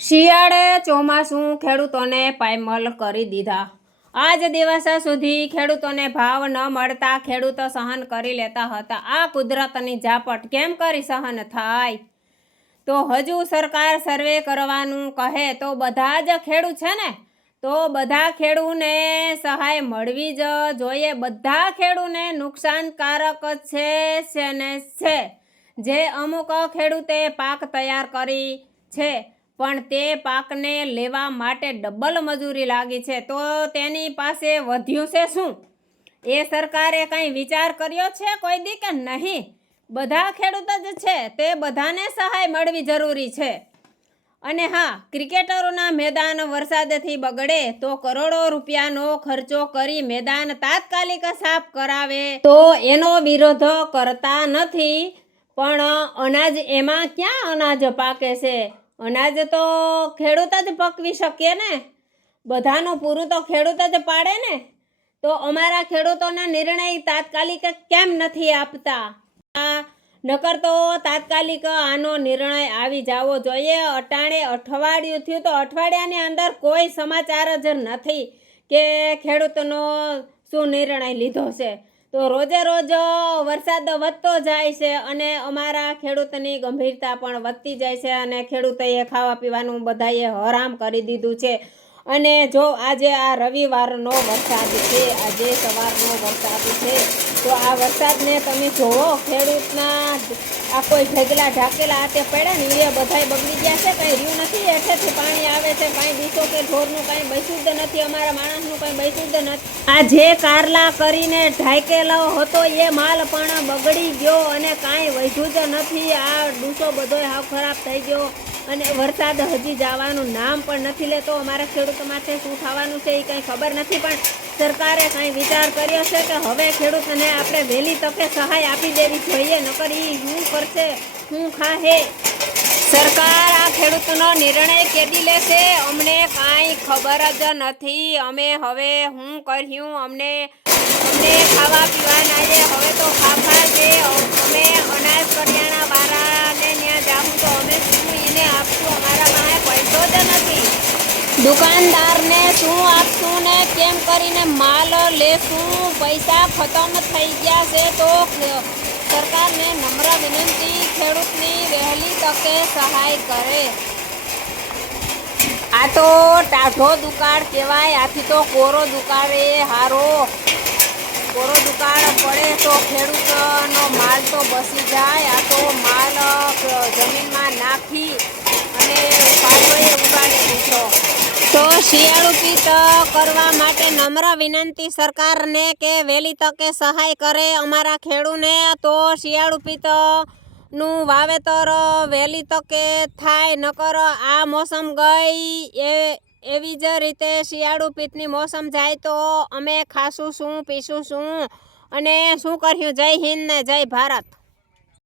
શિયાળે ચોમાસું ખેડૂતોને પાયમલ કરી દીધા. આજ દિવસ સુધી ખેડૂતોને ભાવ ન મળતા ખેડૂતો સહન કરી લેતા હતા. આ કુદરતની ઝાપટ કેમ કરી સહન થાય? તો હજુ સરકાર સર્વે કરવાનું કહે તો બધા જ ખેડૂત છે ને? તો બધા ખેડૂને સહાય મળવી જ જોઈએ. બધા ખેડૂને નુકસાનકારક છે છે ને છે. જે અમુક ખેડૂતે પાક તૈયાર કરી છે પણ તે પાકને લેવા માટે ડબલ મજૂરી લાગી છે. તો તેની પાસે વધ્યું છે શું? એ સરકારે કંઈ વિચાર કર્યો છે કોઈ દી કે નહીં? બધા ખેડૂત જ છે. તે બધાને સહાય મળવી જરૂરી છે. અને હા, ક્રિકેટરોના મેદાન વરસાદથી બગડે તો કરોડો રૂપિયાનો ખર્ચો કરી મેદાન તાત્કાલિક સાફ કરાવે. તો એનો વિરોધ કરતા નથી, પણ અનાજ એમાં ક્યાં અનાજ પાકે છે? અનાજ તો ખેડૂત જ પકવી શકીએ ને. બધાનું પૂરું તો ખેડૂત જ પાડે ને. તો અમારા ખેડૂતોના નિર્ણય તાત્કાલિક કેમ નથી આપતા? નકર તો તાત્કાલિક આનો નિર્ણય આવી જવો જોઈએ. અટાણે અઠવાડિયું થયું તો અઠવાડિયાની અંદર કોઈ સમાચાર જ નથી કે ખેડૂતનો શું નિર્ણય લીધો છે. તો રોજે રોજ વરસાદ વધતો જાય છે અને અમારા ખેડૂતની ગંભીરતા પણ વધતી જાય છે અને ખેડૂતોએ ખાવા પીવાનું બધાએ હરામ કરી દીધું છે. અને જો આજે આ રવિવારનો વરસાદ છે, આજે સવારનો વરસાદ છે, તો આ વરસાદને તમે જોવો, ખેડૂતના આ કોઈ ઢગલા ઢાકેલા હાથે પડ્યા ને, એ બધાય બગડી ગયા છે, કંઈ રહ્યું નથી, હેઠેથી પાણી આવે છે, કાંઈ દીસો કે ઢોરનું કાંઈ બૈશુદ્ધ નથી, અમારા માણસનું કાંઈ બૈશુદ્ધ નથી. આ જે કારલા કરીને ઢાકેલો હતો, એ માલ પણ બગડી ગયો અને કાંઈ વધ્યું જ નથી, આ ડૂસો બધોય હાવ ખરાબ થઈ ગયો. અને વરસાદ હજી જવાનું નામ પણ નથી લેતો. અમારા ખેડૂતો માટે શું થવાનું છે એ કંઈ ખબર નથી, પણ સરકારે કાંઈ વિચાર કર્યો છે કે હવે ખેડૂતને આપણે વહેલી તકે સહાય આપી દેવી જોઈએ, નકર એ શું કરશે, શું ખાહે સરકાર આ ખેડૂતનો નિર્ણય કેદી લેશે? અમને કાંઈ ખબર જ નથી. અમે હવે શું કર્યું? અમને અમને દુકાનદારને શું આપશું ને કેમ કરીને માલ લેશું? પૈસા ખતમ થઈ ગયા છે તો સરકારને નમ્ર વિનંતી, ખેડૂતની વહેલી તકે સહાય કરે. આ તો ટાઢો દુકાળ કહેવાય, આથી તો કોરો દુકાળ એ હારો. કોરો દુકાળ પડે તો ખેડૂતનો માલ તો બસી જાય, આ તો માલ જમીનમાં નાખી તો શિયાળુ પિત્ત કરવા માટે નમ્ર વિનંતી સરકારને કે વહેલી તકે સહાય કરે અમારા ખેડૂને. તો શિયાળુ પિત્તનું વાવેતર વહેલી તકે થાય, નકર આ મોસમ ગઈ એ, એવી જ રીતે શિયાળુ પિત્તની મોસમ જાય તો અમે ખાશું શું, પીશું શું અને શું કર્યું? જય હિન્દ ને જય ભારત.